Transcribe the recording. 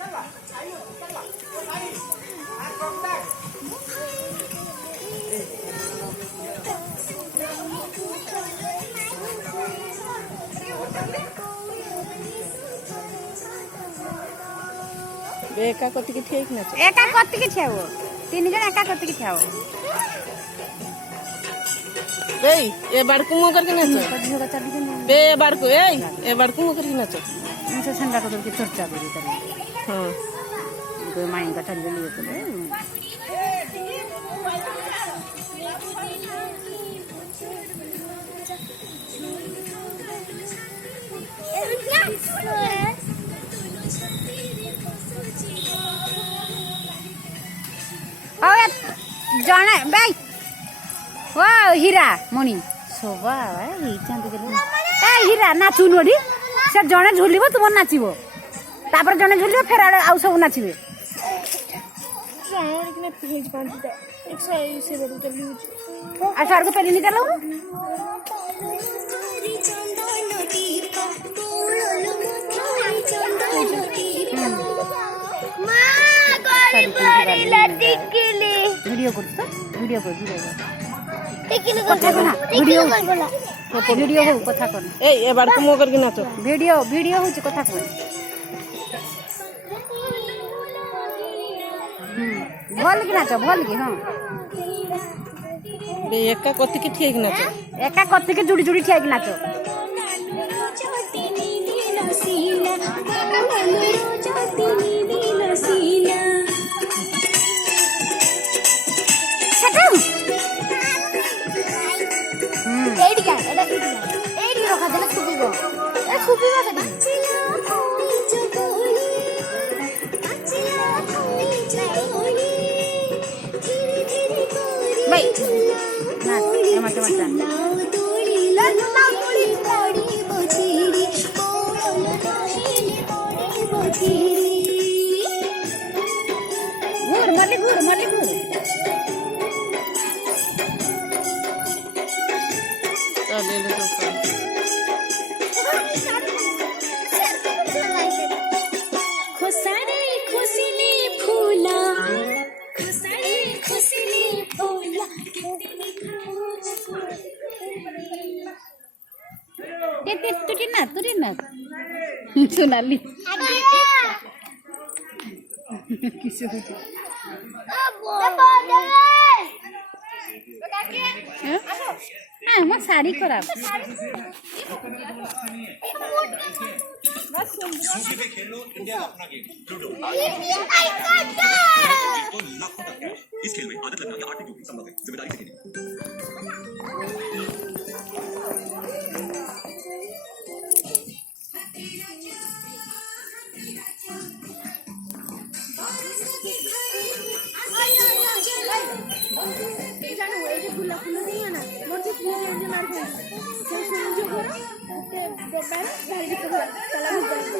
एका कतिकी ठीक ना एका कतिकी छेव तीन जन एका कतिकी छेव बे ए बाड़को मो करके नाचो बे ए बाड़को ए बाड़को मो करके नाचो मुझे संडा को तो चर्चा करी तरी हां कोई माइन का ठंडे लिए तो जने बाई ओ हीरा मणि शोभा ए हीरा नाचु नोडी से जने झुलिबो तुम नाचिबो तापर जने झुलिबो फेर आउ सब नाचिबे अच्छा आर को पेली नि चलाऊ वीडियो कर वीडियो कथा करना वीडियो वीडियो हो कथा करना ए बार को मो करके नाचो वीडियो वीडियो हो कथा कर भल की नाचो भल की हां बे एका कति की ठीक नाचो एका कति के जुड़ी जुड़ी ठीक नाचो सोनाली हाँ साड़ी खराब इस खेल में आदत लगना या आर्थिक जोखिम संभव है जिम्मेदारी से खेलें